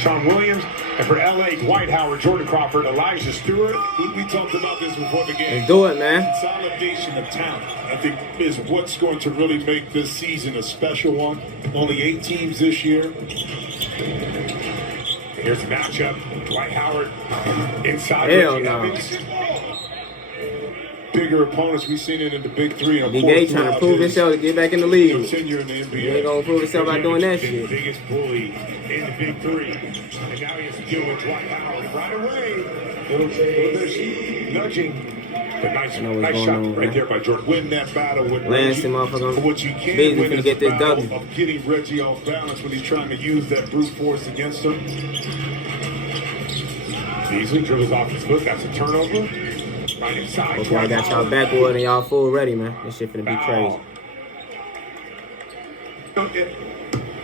Sean Williams. And for LA, Dwight Howard, Jordan Crawford, Elijah Stewart. We talked about this before the game. Let's do it, man. Consolidation of talent, I think, is what's going to really make this season a special one. Only 8 teams this year. Here's the matchup. Dwight Howard inside. Hell no. Bigger opponents. We've seen it in the Big Three. D-Gay trying to prove himself to get back in the league. Tenure in the He NBA. ain't gonna prove himself by doing that shit. Biggest bully in the Big Three. And now he has to deal with Dwight Howard right away. Little nudging. But nice shot right there by Jordan. Win that battle with Lance, Reggie. motherfucker. But what you can't Beasley win finna is get the this battle W. of getting Reggie off balance when he's trying to use that brute force against him. Beasley dribbles off his foot. That's a turnover. Right inside. That's why I got y'all backwood and y'all full ready, man. This shit finna be crazy.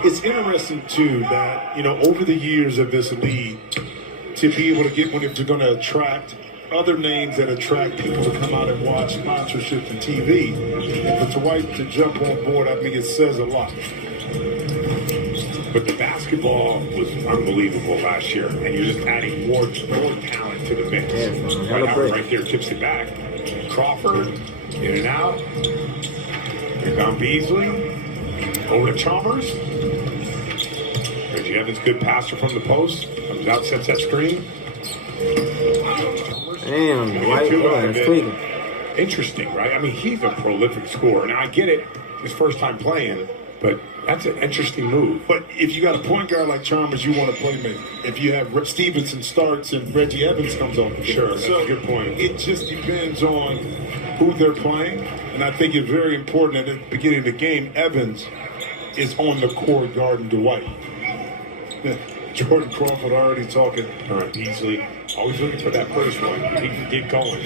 It's interesting, too, that, over the years of this league, to be able to get one, if you're going to attract other names that attract people to come out and watch sponsorships and TV, and for Dwight to jump on board, I think it says a lot. But the basketball was unbelievable last year, and you're just adding more talent to the mix. Right there, tips it back. Crawford, in and out. Rebound Beasley. Over to Chalmers. Reggie Evans, good passer from the post. Comes out, sets that screen. Damn, Dwight, that's tweaking. Interesting, right? I mean, he's a prolific scorer. Now, I get it. His first time playing, but that's an interesting move. But if you got a point guard like Chalmers, you want to play make. If you have Stephenson starts and Reggie Evans comes on. Sure, that's a good point. It just depends on who they're playing. And I think it's very important at the beginning of the game, Evans is on the court guarding Dwight. Jordan Crawford already talking. All right, Beasley, always looking for that first one. He can get going.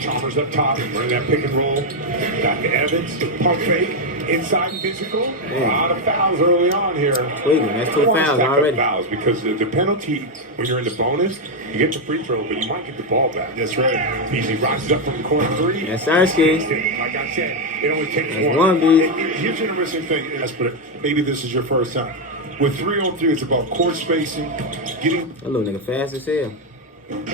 Chalmers up top, running that pick and roll. Back to Evans, pump fake, inside and physical. A lot of fouls early on here. That's 2 fouls already. Fouls because the penalty, when you're in the bonus, you get the free throw, but you might get the ball back. That's right. Beasley rises up from the corner 3. Yes, sir, Ski. Like I said, it only takes That's one. Here's the interesting thing. Maybe this is your first time. With 3-on-3, it's about court spacing, getting. That little nigga fast as hell.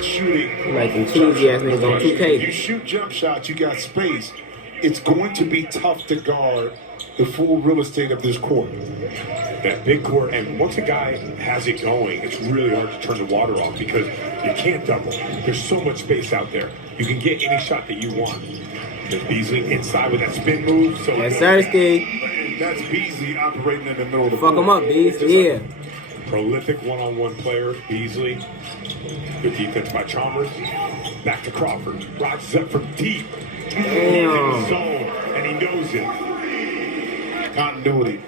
Shooting. He like them cheesy ass niggas on 2K. You shoot jump shots, you got space. It's going to be tough to guard the full real estate of this court. That big court, and once a guy has it going, it's really hard to turn the water off because you can't double. There's so much space out there. You can get any shot that you want. There's Beasley inside with that spin move. So yes, sir, Ski. That's Beasley operating in the middle of the court. Fuck him up, Beasley. Yeah. Prolific one-on-one player, Beasley. Good defense by Chalmers. Back to Crawford. Rises up from deep. Damn. Zone, and he knows it. Continuity.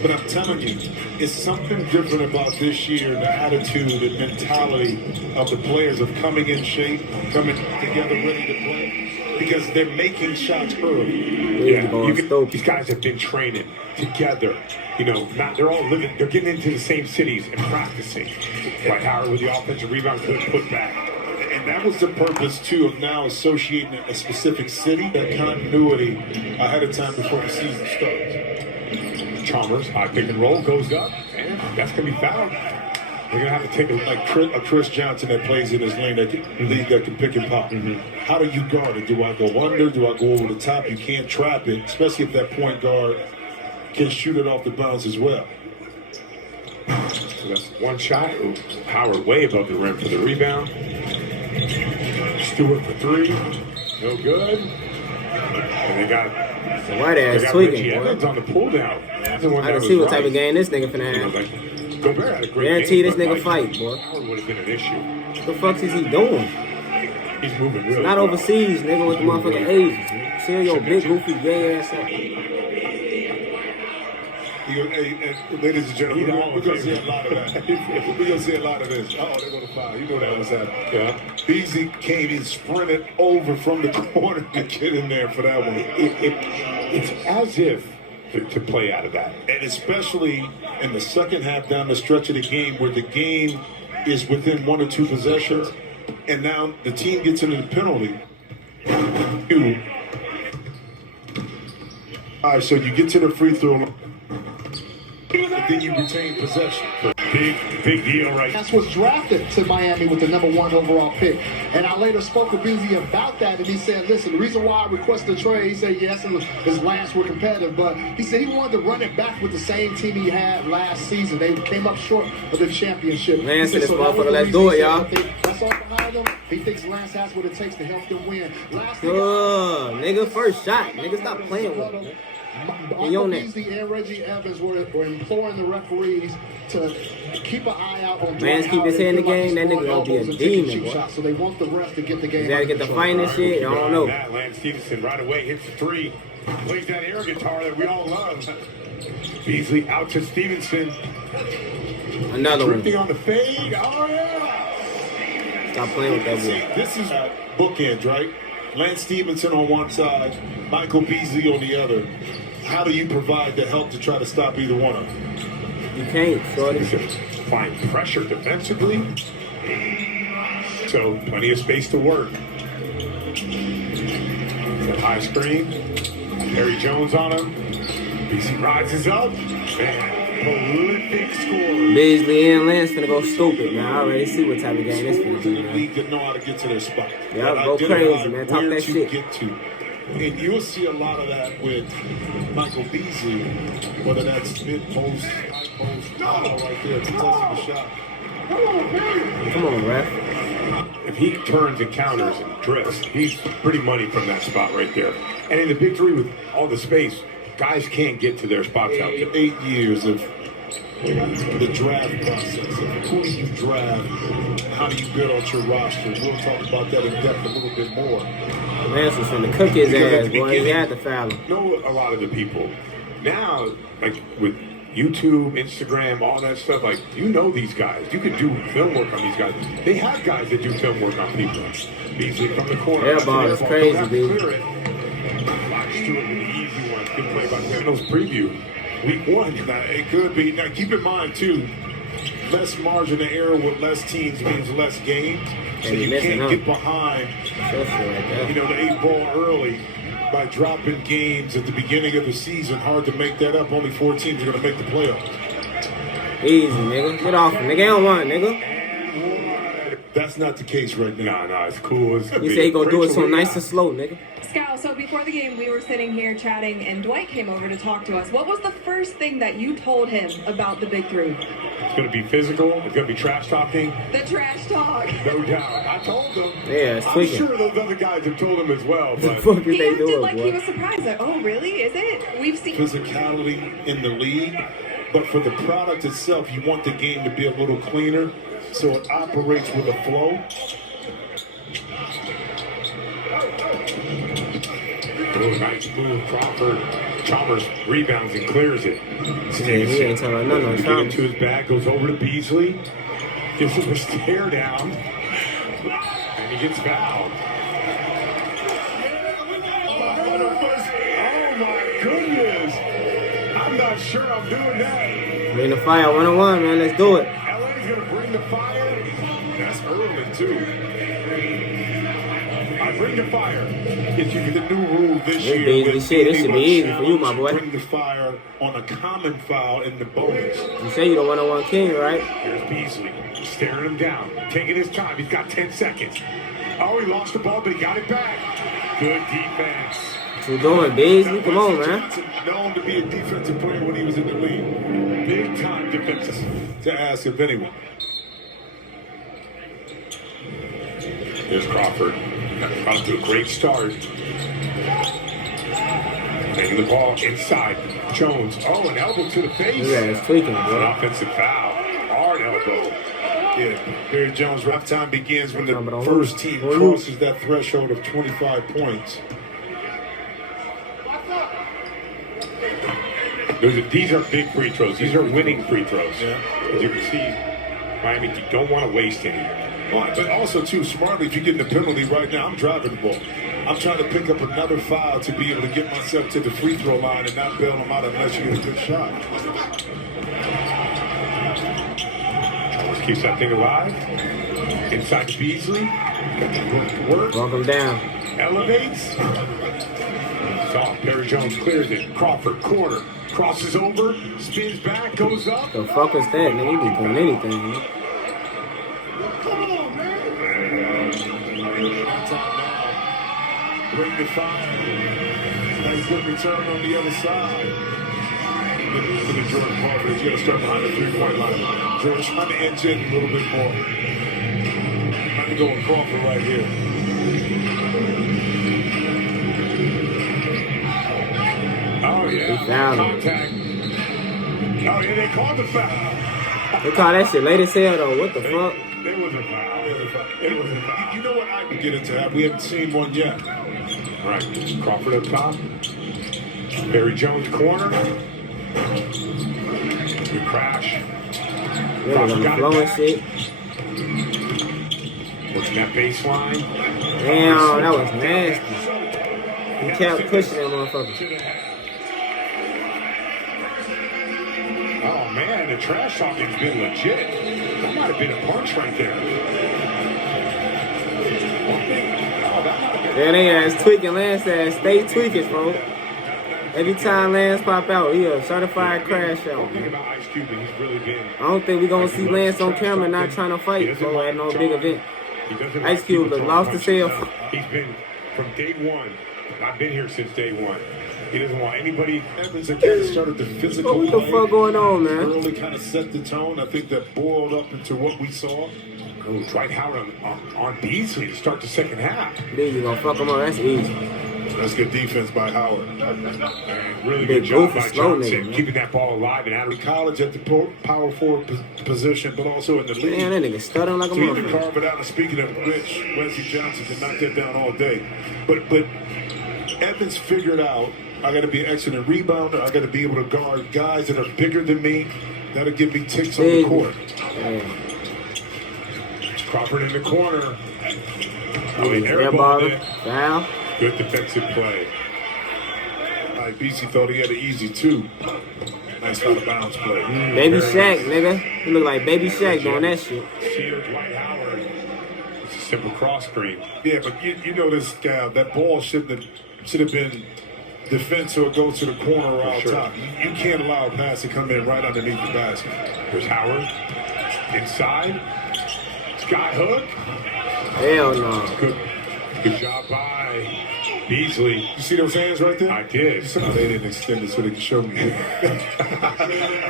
But I'm telling you, it's something different about this year, the attitude and mentality of the players of coming in shape, coming together ready to play. Because they're making shots early. Yeah, these guys have been training together. They're all living. They're getting into the same cities and practicing. Dwight Howard with the offensive rebound, good put back. And that was the purpose, too, of now associating a specific city, that continuity ahead of time before the season starts. Chalmers, high pick and roll, goes up, and that's going to be fouled. They're going to have to take a Chris Johnson that plays in his lane, that can pick and pop. How do you guard it? Do I go under? Do I go over the top? You can't trap it, especially if that point guard can shoot it off the bounce as well. So that's one shot. Howard way above the rim for the rebound. Stewart for 3. No good. And they got the white ass tweaking, boy. Evans on the pull down. I can see what type of game this nigga finna have. Gobert had a great Guarantee game, this nigga fight, boy. Howard would have been an issue. What the fuck is he doing? He's moving really. It's not overseas, nigga, with the motherfucking Asians. Chill your big goofy gay ass up. Ladies and gentlemen, we're going to see a lot of that. We're going to see a lot of this. Oh, they're going to foul. You know that was happening. Yeah. Beasley came and sprinted over from the corner to get in there for that one. It's as if to play out of that. And especially in the second half down the stretch of the game where the game is within 1 or 2 possessions, and now the team gets into the penalty. All right, so you get to the free throw. and then you retain possession. Big deal, right? That's what's drafted to Miami with the #1 overall pick. And I later spoke with Beasley about that, and he said, listen, the reason why I requested a trade, he said, yes, his Lance were competitive, but he said he wanted to run it back with the same team he had last season. They came up short of the championship. Lance said, this so motherfucker, let's do it, y'all. That's all behind him. He thinks Lance has what it takes to help them win. Nigga, first shot. Nigga, stop playing with me. Beasley and Reggie Evans were imploring the referees to keep an eye out on Lance keep his head in the game, that nigga gonna be a demon, boy. So they want the ref to get the game. You gotta get the finest shit, I don't know. Lance Stephenson right away hits the three. Plays that air guitar that we all love. Beasley out to Stephenson. Another one. Drifting on the fade. Oh, yeah. Stop playing with that boy. This is bookends, right? Lance Stephenson on one side, Michael Beasley on the other. How do you provide the help to try to stop either one of them? You can't, shorty. Find pressure defensively. So plenty of space to work. That high screen. Harry Jones on him. Beasley rises up. Prolific score. Beasley and Lance finna go stupid, man. I already see what type of game this finna be, The man. league that know how to get to their spot. Yep, go crazy, man. Talk Where that to shit. get to. And you'll see a lot of that with Michael Beasley, whether that's mid-post, high-post, right there, contesting the shot. Come on, ref. If he turns and counters and drifts, he's pretty money from that spot right there. And in the big three with all the space, guys can't get to their spots out there. 8 years of the draft process. Of who do you draft? How do you build out your roster? We'll talk about that in depth a little bit more. Lance was finna cook his Because at ass, the boy. He beginning, had to foul him. know a lot of the people. Now, like with YouTube, Instagram, all that stuff, like you know these guys. You can do film work on these guys. They have guys that do film work on people. Beasley from the corner. Air ball is crazy, dude. Clear it. Fox Stewart with the easy one. Good play by Cardinals preview. Week 1. Now, it could be. Now, keep in mind, too, less margin of error with less teams means less games. So And you missing can't up. get behind, That's it right there. you know, the 8 ball early by dropping games at the beginning of the season. Hard to make that up. Only 4 teams are going to make the playoffs. Easy, nigga. Get off him. Nigga, he don't want it, nigga. That's not the case right now. Nah, it's cool. It's He said he gonna do it so nice and slow, nigga. Scal, so before the game, we were sitting here chatting, and Dwight came over to talk to us. What was the first thing that you told him about the Big Three? It's going to be physical. It's going to be trash talking. The trash talk. No doubt. I told them. Yeah, it's I'm tweaking. sure those other guys have told him as well. The But fuck is He they acted doing, like he boy? was surprised. Like, oh, really? Is it? We've seen. Physicality in the league, but for the product itself, you want the game to be a little cleaner so it operates with a flow. oh, nice move, Crawford. Chalmers rebounds and clears it. He ain't talking about nothing on Get Chalmers. into his back, goes over to Beasley, gives him a stare down, and he gets fouled. Oh my goodness! I'm not sure I'm doing that. Bring the fire 101, man. Let's do it. LA's gonna bring the fire. That's early too. I bring the fire. If you get the new rule this This year, Beasley with shit, this should be being easy able for you, my to boy. Bring the fire on a common foul in the bonus. You say you the 101 king, right? Here's Beasley staring him down, taking his time. He's got 10 seconds. Oh, he lost the ball, but he got it back. Good defense. What you doing, Beasley? Come on, man. Johnson, known to be a defensive player when he was in the league. Big time defense. To ask if anyone. Here's Crawford. Off to a great start. Taking the ball inside. Jones. Oh, an elbow to the face. Yeah, it's tweaking, An bro. offensive foul. Hard elbow. Yeah, Barry Jones' rough time begins when the Number one. first team Oh, you. crosses that threshold of 25 points. These are big free throws. These are winning free throws. Yeah. As you can see, Miami, you don't want to waste any. But also, too, smartly, if you're getting a penalty right now, I'm driving the ball. I'm trying to pick up another foul to be able to get myself to the free throw line and not bail them out unless you get a good shot. Almost keeps that thing alive. Inside to Beasley. Work. Walk him down. Elevates. Soft. Perry Jones clears it. Crawford, corner. Crosses over, spins back, goes up. The fuck was that, nigga? He be doing anything, nigga. Bring the fire. Nice good return on the other side. Look at Jordan Crawford. He's going to start behind the 3-point line. Jordan's trying to inch in a little bit more. I'm going to go with Crawford right here. Oh, yeah. He found him. Contact. Oh, yeah, they called the foul. They call that shit late as hell, though. What the fuck? It was a foul. It was a foul. You know what? I can get into that. We haven't seen one yet. Right. Crawford up top. Barry Jones corner. Good crash. Yeah, on the flow and shit. Working that baseline. Damn, that was nasty. He kept pushing that motherfucker. Oh, man, the trash talking's been legit. That might have been a punch right there. Yeah, they ass tweaking. Lance ass stay tweaking, bro. Every time Lance pop out, he a certified crash out, man. I don't think we gonna see Lance on camera not trying to fight, bro, at no big event. Ice Cube lost himself. He's been from day one. I've been here since day one. He doesn't want anybody. Evans again started the physical What the play. fuck going on, man? Early kind of set the tone. I think that boiled up into what we saw. Oh, Dwight Howard on Beasley to start the second half. Then you gonna fuck him up. That's easy. That's good defense by Howard. And really Big good job goofy by slow Johnson, nigga, man. keeping that ball alive and out of College at the power forward position, but also in the league. Man, that nigga stuttering like a So you can motherfucker. carve it out. And speaking of which, Wesley Johnson can knock that down all day. But Evans figured out, I got to be an excellent rebounder. I got to be able to guard guys that are bigger than me. That'll give me ticks on the court. Yeah. Crawford in the corner. Air ball, foul. Good defensive play. BC thought he had an easy two. Nice out of bounds play. Baby Shaq, nigga. He look like Baby Shaq doing that shit. Sear Dwight Howard. It's a simple cross screen. Yeah, but you know this guy. That ball should have been defense or go to the corner or out top. You can't allow a pass to come in right underneath the basket. There's Howard. Inside. Sky hook. Hell no. Good job by Beasley. You see those hands right there? I did. Oh, they didn't extend it so they could show me.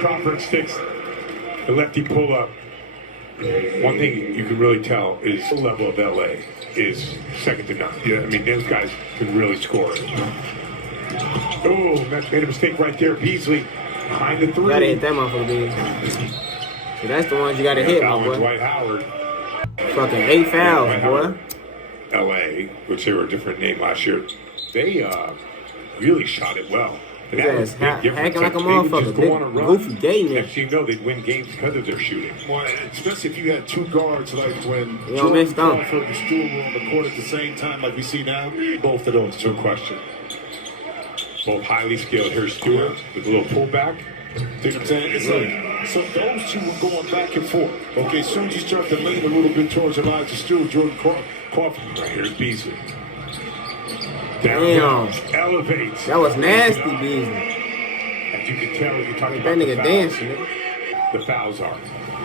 Crawford sticks the lefty pull up. One thing you can really tell is the level of LA is second to none. Yeah, I mean, those guys can really score. Oh, that's made a mistake right there. Beasley behind the three. You gotta hit that motherfucker, dude. See, that's the ones you gotta hit, my boy. Dwight Howard. Fucking 8 fouls, boy. LA, which they were a different name last year, they really shot it well. And that was a big difference. Hacking like a They would just motherfucker. go on a Big run. goofy gay nigga. Next thing you know, they'd win games because of their shooting. Well, especially if you had two guards like when You don't Jordan mix them. Crawford and Stewart were on the court at the same time like we see now. Both of those, No question. Both highly skilled. Here's Stewart with a little pullback. You know what I'm saying? It's like, so those two were going back and forth. Okay, as soon as you start to lean a little bit towards Elijah Stewart, Jordan Crawford. Right, here's Beasley. Damn. Elevates. That was nasty, Beasley. As you can tell, you're talking That about nigga the dancing, fouls. nigga. The fouls are.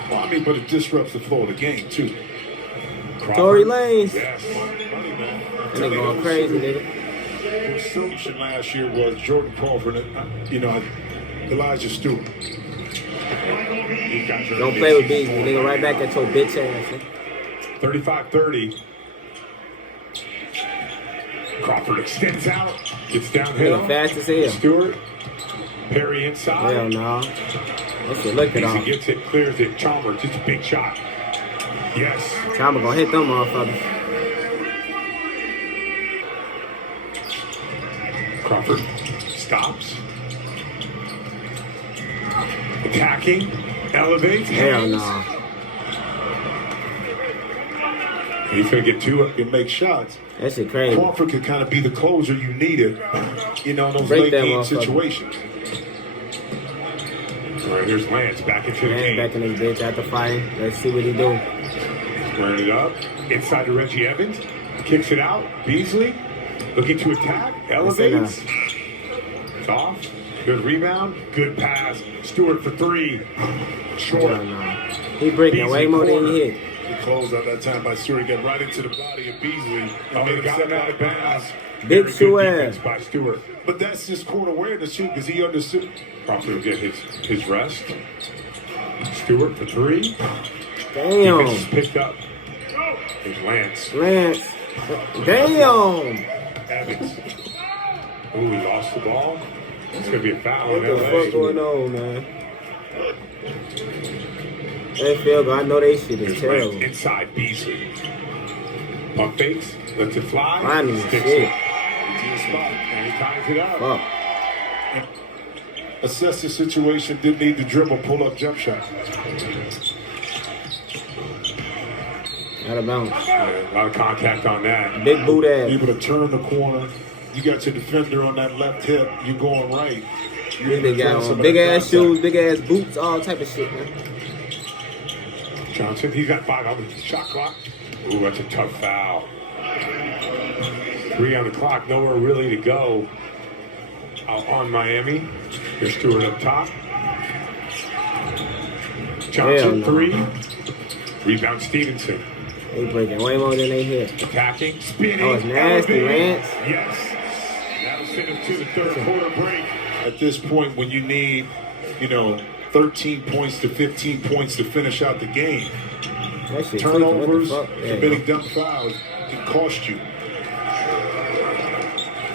Well, I mean, but it disrupts the flow of the game, too. Crawford. Tory Lanez. Yes. That nigga going crazy, nigga. The solution last year was Jordan Crawford and, Elijah Stewart. Don't play with Beasley, nigga. Right back at your bitch ass, nigga. 35-30. Crawford extends out. Gets downhill. Nigga fast as hell. Stewart. Perry inside. Hell no. That shit looked it Beasley off. gets it, clears it. Chalmers, just a big shot. Yes. Chamba gonna hit them motherfuckers. Crawford stops. Attacking. Elevates. Hell no. He's going to get two. And make shots. That shit crazy. Crawford could kind of be the closer you needed, in those Break late that game motherfucker. situations. All right, here's Lance back into the Man, game. back in his bitch after fighting. Let's see what he do. Squaring it up. Inside to Reggie Evans. Kicks it out. Beasley looking to attack. Elevates. It's off. Good rebound. Good pass. Stewart for three. Short. No. He breaking Beasley way more than corner. he hit. He closed out that time by Stewart. Got right into the body of Beasley. And He made got him out of bounds. Big Very shoe good ass. defense by Stewart. But that's just court awareness, too, because he understood. Crawford will get his rest. Stewart for three. Damn. Defense is picked up. There's Lance. Lance. Damn. Evans. Ooh, he lost the ball. It's going to be a foul What in the LA. fuck going on, man? That field goal, I know they shit is Here's terrible. Lance inside Beasley. Pump fakes. Lets it fly. I need Sticks shit. it. To the spot. And he ties it up. Fuck. Assess the situation, didn't need to dribble, pull up jump shot. Out of bounds. A lot of contact on that. Big boot ass. Able to turn the corner. You got your defender on that left hip. You going right. They got on big ass shoes, big ass boots, all type of shit, man. Johnson, he's got 5 on the shot clock. Ooh, that's a tough foul. 3 on the clock, nowhere really to go. Out on Miami. Here's Stewart up top. Johnson, Hell no. 3. Rebound Stephenson. They breaking way more than they hit. Attacking, spinning. That was nasty, elevating. Lance. Yes. That'll send us to the third quarter break. At this point, when you need, 13 points to 15 points to finish out the game, That shit turnovers, tweaking. What the fuck? committing dumb fouls can cost you.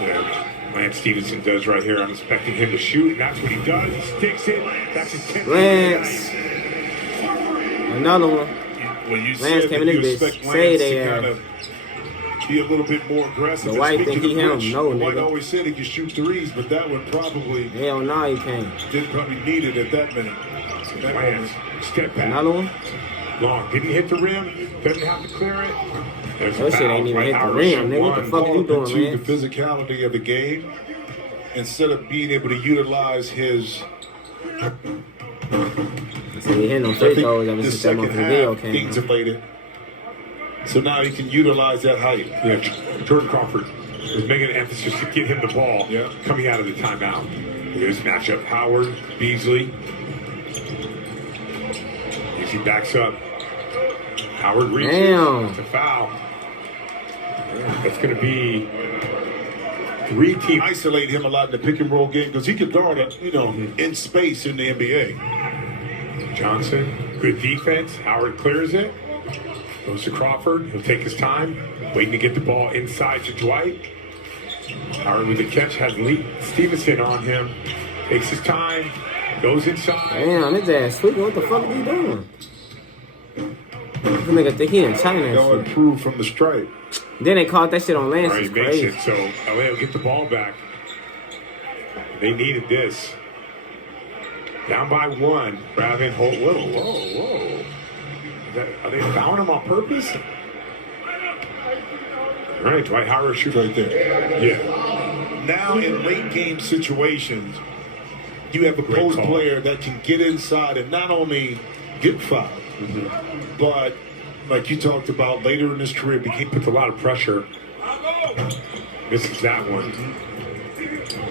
Yeah, Lance Stephenson does right here. I'm expecting him to shoot, and that's what he does. He sticks it. That's his 10th. Lance. Another one. When you Lance said came that in you this bitch, expect say Lance they to kind of be a little bit more aggressive. The White and think speaking he of him. which, No, the White nigga. always said he could shoot threes, but that one probably Hell no, he can't. didn't probably need it at that minute. That Lance, moment. step back. Another one. Long. Didn't hit the rim. Doesn't have to clear it. There's That a shit foul. ain't even Dwight hit the Howard rim, shoot nigga. What the one. fuck you doing, To man? the physicality of the game, instead of being able to utilize his So he hitting them I free think throws ever the since that second motherfucking video half came. things deflated. So now he can utilize that height. Yeah, Jordan Crawford was making an emphasis to get him the ball Yeah. coming out of the timeout. Look at this matchup. Howard, Beasley. Beasley backs up. Howard reaches. Damn. It's a foul. That's going to be 3 teams. Isolate him a lot in the pick and roll game because he can guard it, in space in the NBA. Johnson, good defense. Howard clears it. Goes to Crawford. He'll take his time. Waiting to get the ball inside to Dwight. Howard with the catch. Has Lee Stephenson on him. Takes his time. Goes inside. Damn, his ass tweaking. What the fuck is he doing? This nigga think he in China and They'll shit. improve from the stripe. Then they caught that shit on Lance. All right, It's he makes crazy. it. So LA will get the ball back. They needed this. Down by 1. Grabbing Holt. Whoa. Are they fouling him on purpose? All right, Dwight Howard shoots Right there. Yeah. Now in late game situations, you have a Great post call. player that can get inside and not only get fouled, but like you talked about later in his career, became Puts a lot of pressure. Misses that one.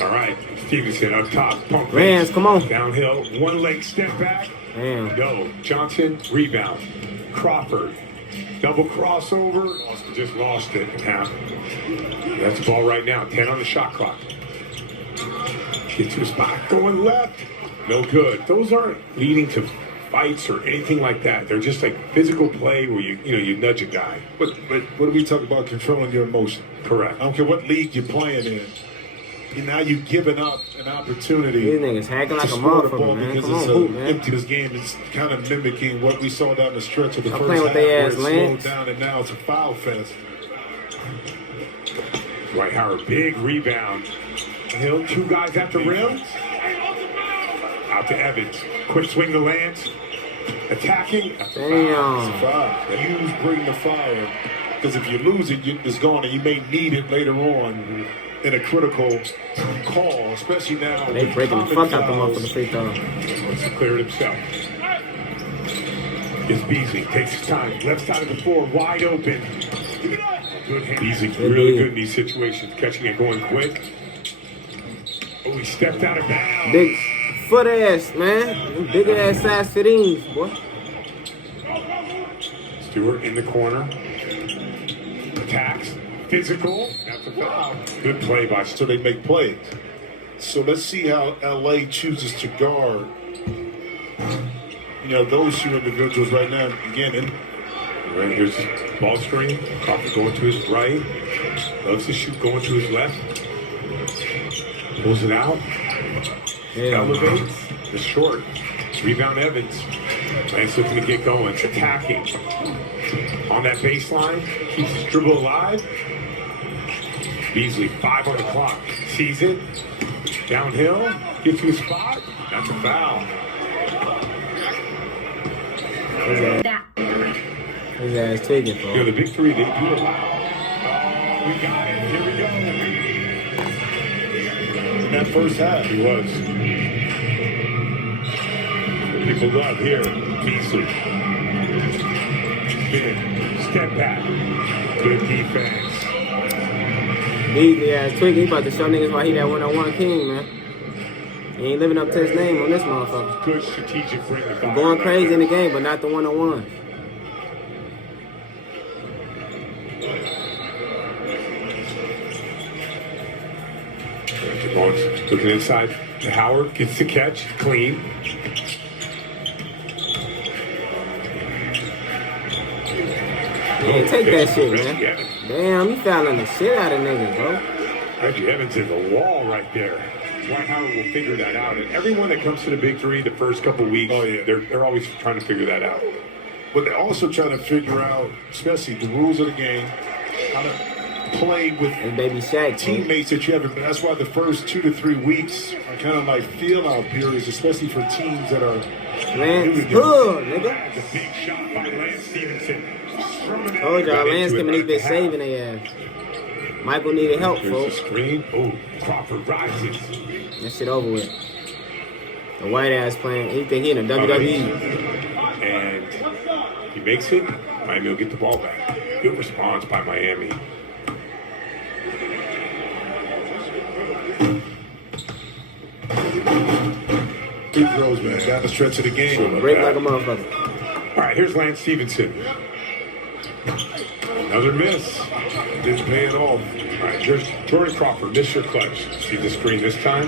All right, Stevenson up top. Pump fakes. Rams, come on. Downhill. 1 leg step back. Damn. Go. Johnson, rebound. Crawford. Double crossover. Just lost it in half. That's the ball right now. 10 on the shot clock. Get to a spot. Going left. No good. Those aren't leading to fights or anything like that. They're just like physical play where you nudge a guy. But what do we talk about controlling your emotion? Correct. I don't care what league you're playing in. Now you've given up an opportunity. These niggas hacking like to a score the motherfucker, ball man. because Come on, it's hoop, an man. empty. This game is kind of mimicking what we saw down the stretch of the Stop first playing half, with they where ass, it slowed Lance. down and now it's a foul fest. Dwight Howard, big rebound. Hill, 2 guys at the rim. Out to Evans. Quick swing to Lance. Attacking. That's a foul. Damn. Foul. Use bring the fire because if you lose it, it's gone, and you may need it later on in a critical call, especially now. They with breaking the common fuck out the fouls. motherfucking free throw. Wants to clear it himself. It's Beasley. Takes his time. Left side of the floor, wide open. Good hand. Beasley's really good in these situations, catching it going quick. Oh, Oh, he stepped out of bounds. Big foot ass, man. Big ass size fittings, boy. Stewart in the corner. Attacks. Physical. That's a foul. Good play by So they make plays. So let's see how LA chooses to guard. You know, those two individuals right now. Again, Right, here's ball screen. Crawford going to his right. Loves to shoot going to his left. Pulls it out. Elevates. It's short. Rebound Evans. Lance looking to get going. Attacking. On that baseline. Keeps his dribble alive. Beasley, 5 on the clock. Sees it. Downhill. Gets to his spot. That's a foul. His ass taking, bro. You know, the big three, they do allow. We got it. Here we go. in that first half, He was. People love here. Beasley. Spin. Step back. Good defense. Beasley ass tweak. He about to show niggas why he that one-on-one king, man. He ain't living up to his name on this motherfucker. Good strategic bring the guy. Going crazy in the game, but not the one-on-one. Looking inside to Howard. Gets the catch. Clean. Yeah, take that shit, man. Damn, you fouling the shit out of niggas, bro. Reggie Evans is a wall right there. Dwight Howard will figure that out. And everyone that comes to the big three the first couple weeks, they're always trying to figure that out. but they're also trying to figure out, especially the rules of the game, how to play with And baby Shaq, teammates that you haven't. That's why the first 2 to 3 weeks are kind of like feel-out periods, especially for teams that are Lance Hood, nigga. The big shot by Lance Stephenson. Told y'all, Lance came and he been saving their ass. Michael needed help, There's the folks. screen. Oh, Crawford rises. That shit over with. The white ass playing. He think he in the WWE. And he makes it. Miami will get the ball back. Good response by Miami. big throws, man, down the stretch of the game. Break like a motherfucker. All right, here's Lance Stephenson. Another miss. Didn't pay it off. All right, here's Jordan Crawford. Miss your clutch. See the screen this time.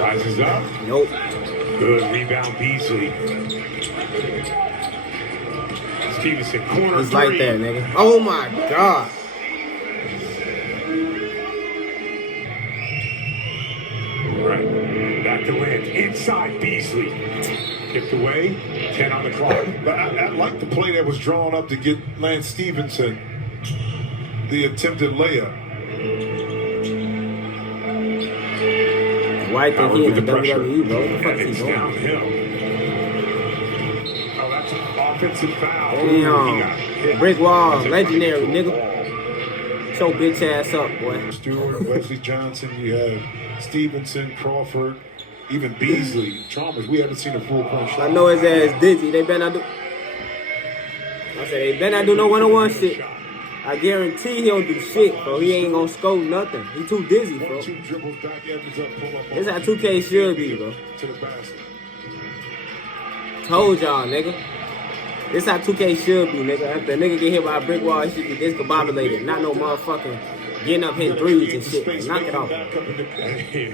Rises up. Nope. Good rebound, Beasley. Stevenson, corner He's three. like that, nigga. Oh my god. All right, back to Lance. Inside, Beasley. Tipped away. 10 on the clock. But I like the play that was drawn up to get Lance Stephenson the attempted layup. White think he in the With the pressure. WWE, bro. What the fuck And is it's he doing? downhill. Oh, that's an offensive foul. He got hit. Damn. Brick wall. That's a Legendary, brick nigga. wall. Show bitch ass up, boy. Stewart, Wesley Johnson, you have Stevenson, Crawford, even Beasley. Chalmers, we haven't seen a full-point shot. I know his ass dizzy. They better not do. I said they better not do no one-on-one shit. I guarantee he don't do shit, bro. He ain't gonna score nothing. He too dizzy, bro. 1-2 dribbles back, Evans up, pull up. This how 2K should be, bro. To the basket. Told y'all, nigga. This how 2K should be, nigga. After a nigga get hit by a brick wall, he should be discombobulated. Not no motherfucking getting up hitting threes and shit. Knock it off.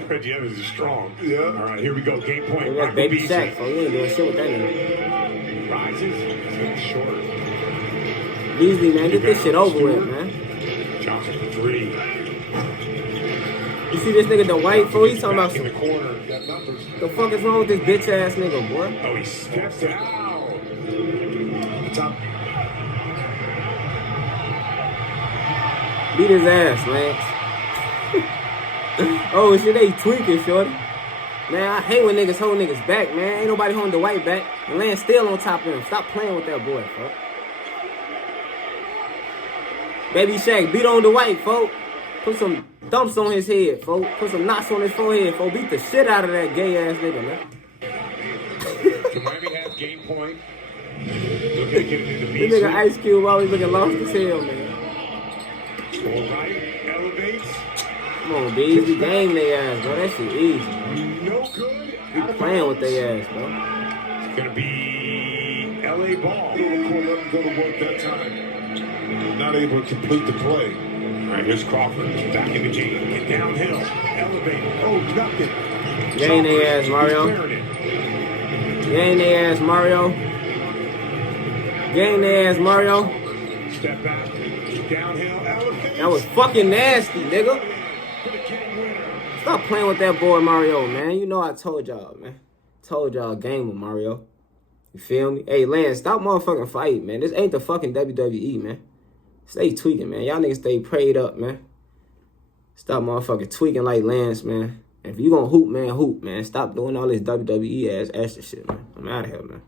Reggie Evans is strong. Yeah. All right, here we go. Game point. That's Michael baby Beasley. Shaq, bro. You ain't doing shit with that nigga. Rises. It's short. Beasley, man, get this shit over with, man. Johnson for three. You see this nigga, the white fool? He's talking about Back in some. the corner. Got numbers. The fuck is wrong with this bitch ass nigga, boy? Oh, he steps out. Top. Beat his ass, Lance. Oh shit, they tweaking, shorty. Man, I hate when niggas hold niggas back, man. Ain't nobody holding the white back. And Lance still on top of him. Stop playing with that boy, folks. Baby Shaq, beat on the white, folks. Put some dumps on his head, folks. Put some knots on his forehead, folks. Beat the shit out of that gay ass nigga, man. Can Miami have game point? Looking to get it into This Beasley. nigga Ice Cube always looking lost as hell, man. All right, elevates. Come on, Beasley. Game their ass, bro. That shit easy. No good. We playing with their ass, bro. It's going to be LA ball. Little corner up and go to work that time. Not able to complete the play. All right, here's Crawford. Back in the game. Get downhill. Elevated. Oh, nothing. Gain their ass, Mario. Gain their ass, Mario. Gain their ass, Mario. Step back. Downhill. Elevated. That was fucking nasty, nigga. Stop playing with that boy Mario, man. You know I told y'all, man. Told y'all game with Mario. You feel me? Hey, Lance, stop motherfucking fighting, man. This ain't the fucking WWE, man. Stay tweaking, man. Y'all niggas stay prayed up, man. Stop motherfucking tweaking like Lance, man. If you gonna hoop, man, hoop, man. Stop doing all this WWE ass extra shit, man. I'm out of here, man.